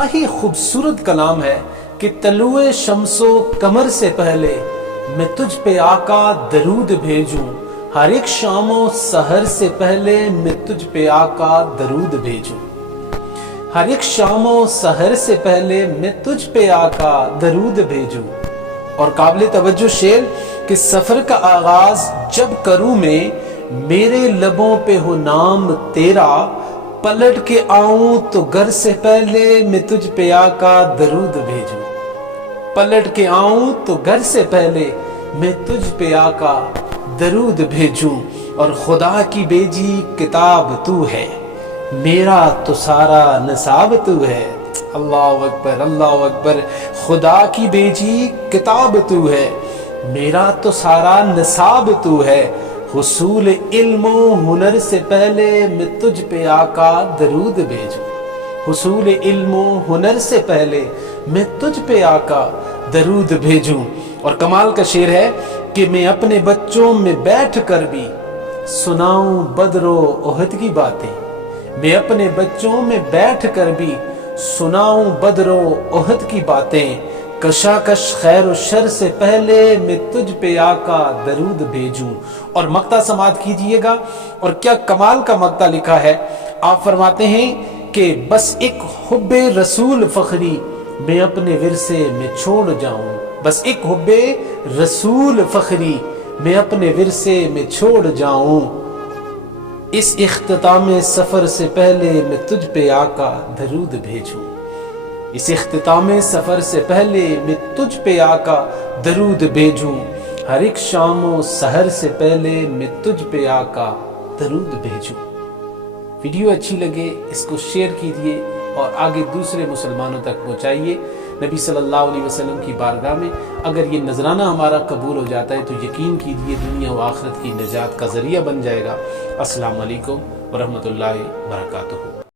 کیا ہی خوبصورت کلام ہے کہ طلوع شمس و قمر سے پہلے میں تجھ پہ آقا درود بھیجوں، ہر ایک شام و سحر سے پہلے میں تجھ پہ آقا درود بھیجوں، ہر ایک شام و سحر سے پہلے میں تجھ پہ آقا درود بھیجوں۔ اور قابل توجہ شعر کہ سفر کا آغاز جب کروں میں، میرے لبوں پہ ہو نام تیرا، پلٹ کے آؤں تو گھر سے پہلے میں تجھ پہ آقا درود بھیجوں، پلٹ کے آؤں تو گھر سے پہلے میں تجھ پہ آقا درود بھیجوں۔ اور خدا کی بھیجی کتاب تو ہے، میرا تو سارا نصاب تو ہے۔ اللہ اکبر اللہ اکبر۔ خدا کی بھیجی کتاب تو ہے، میرا تو سارا نصاب تو ہے، حصول علم و ہنر سے پہلے میں تجھ پہ آقا درود بھیجوں، حصول علم و ہنر سے پہلے میں تجھ پہ آقا درود بھیجوں۔ اور کمال کا شعر ہے کہ میں اپنے بچوں میں بیٹھ کر بھی سناؤں بدر و احد کی باتیں، میں اپنے بچوں میں بیٹھ کر بھی سناؤں بدر و احد کی باتیں، کشاکش خیر و شر سے پہلے میں تجھ پہ آقا درود بھیجوں۔ اور مقطع سماعت کیجئے گا، اور کیا کمال کا مقطع لکھا ہے۔ آپ فرماتے ہیں کہ بس ایک حب رسول فخری میں اپنے ورثے میں چھوڑ جاؤں، بس ایک حب رسول فخری میں اپنے ورثے میں چھوڑ جاؤں، اس اختتام سفر سے پہلے میں تجھ پہ آقا درود بھیجوں، اس اختتام سفر سے پہلے میں تجھ پہ آقا درود بھیجوں، ہر ایک شام و سحر سے پہلے میں تجھ پہ آقا درود بھیجوں۔ ویڈیو اچھی لگے اس کو شیئر کیجئے اور آگے دوسرے مسلمانوں تک پہنچائیے۔ نبی صلی اللہ علیہ وسلم کی بارگاہ میں اگر یہ نذرانہ ہمارا قبول ہو جاتا ہے تو یقین کیجئے دنیا و آخرت کی نجات کا ذریعہ بن جائے گا۔ السلام علیکم ورحمۃ اللہ وبرکاتہ۔